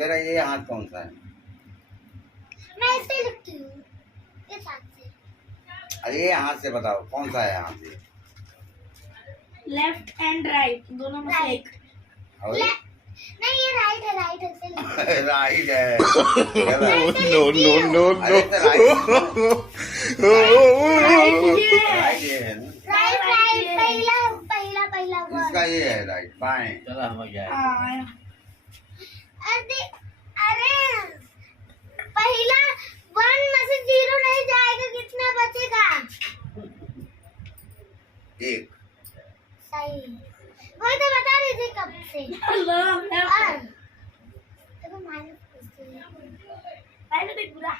तेरा ये हाथ कौन सा है? मैं इससे लिखती हूँ, इस हाथ से। अरे ये हाथ से बताओ कौन सा है हाथ से? लेफ्ट एंड राइट दोनों में से एक। और नहीं ये राइट है, राइट है, इससे लिखती राइट है। No, no, no, अरे तो राइट ये है ना? राइट राइट पहला पहला पहला वर्ड। इसका ये है राइट, बाएं। चला हो गया। अरे अरे पहला 1 में से 0 नहीं जाएगा, कितना बचेगा? 1। सही, वही तो बता रही थी कब से। और देखो माइनस पूछती है। देख बुरा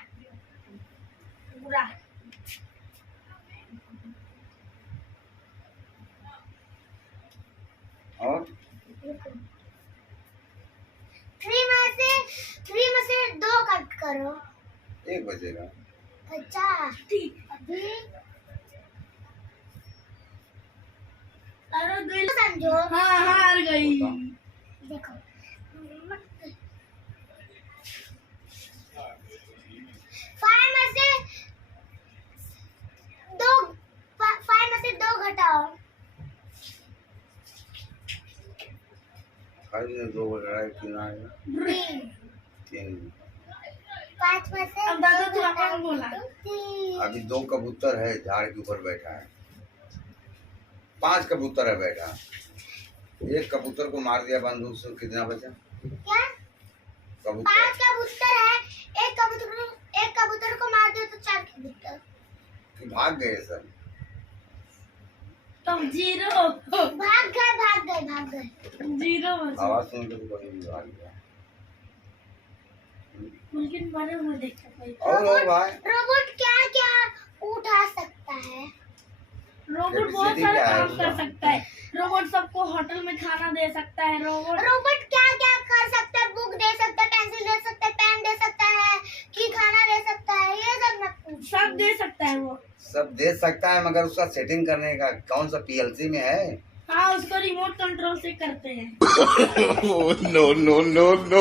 बुरा। और 3 में से 2 कट करो, 1 बचेगा। बच्चा अभी समझो। हाँ हार गई। देखो 5 में से 2 घटाओ। 5 में 2 बचा, कितना आएगा? 3। 5 में से अब दादा तू अपना बोला। 3। अभी 2 कबूतर है झाड़ के ऊपर बैठा है। 5 कबूतर है बैठा। एक कबूतर को मार दिया बंदूक से, कितना बचा? क्या? कबूतर 5 कबूतर है, एक कबूतर को मार दिया तो 4 कबूतर। भाग गए सब। तो 0 भाग गए। 0 बचा। आवाज सुन के तो कोई नहीं भाग गया। लेकिन बड़े हुए देखा भाई। और भाई रोबोट क्या क्या उठा सकता है? रोबोट बहुत Capacity सारे क्या है काम उसका? कर सकता है। रोबोट सबको होटल में खाना दे सकता है। रोबोट क्या क्या कर सकता है? बुक दे सकता है, पेंसिल दे सकता है, पेन दे सकता है, कि खाना दे सकता है, ये सब मैं पूछ। सब दे सकता है वो। सब दे सकता है, मगर उसका सेटिंग करने का कौन सा पीएलसी में है? हाँ उसको रिमोट कंट्रोल से करते हैं। No, no, no, no.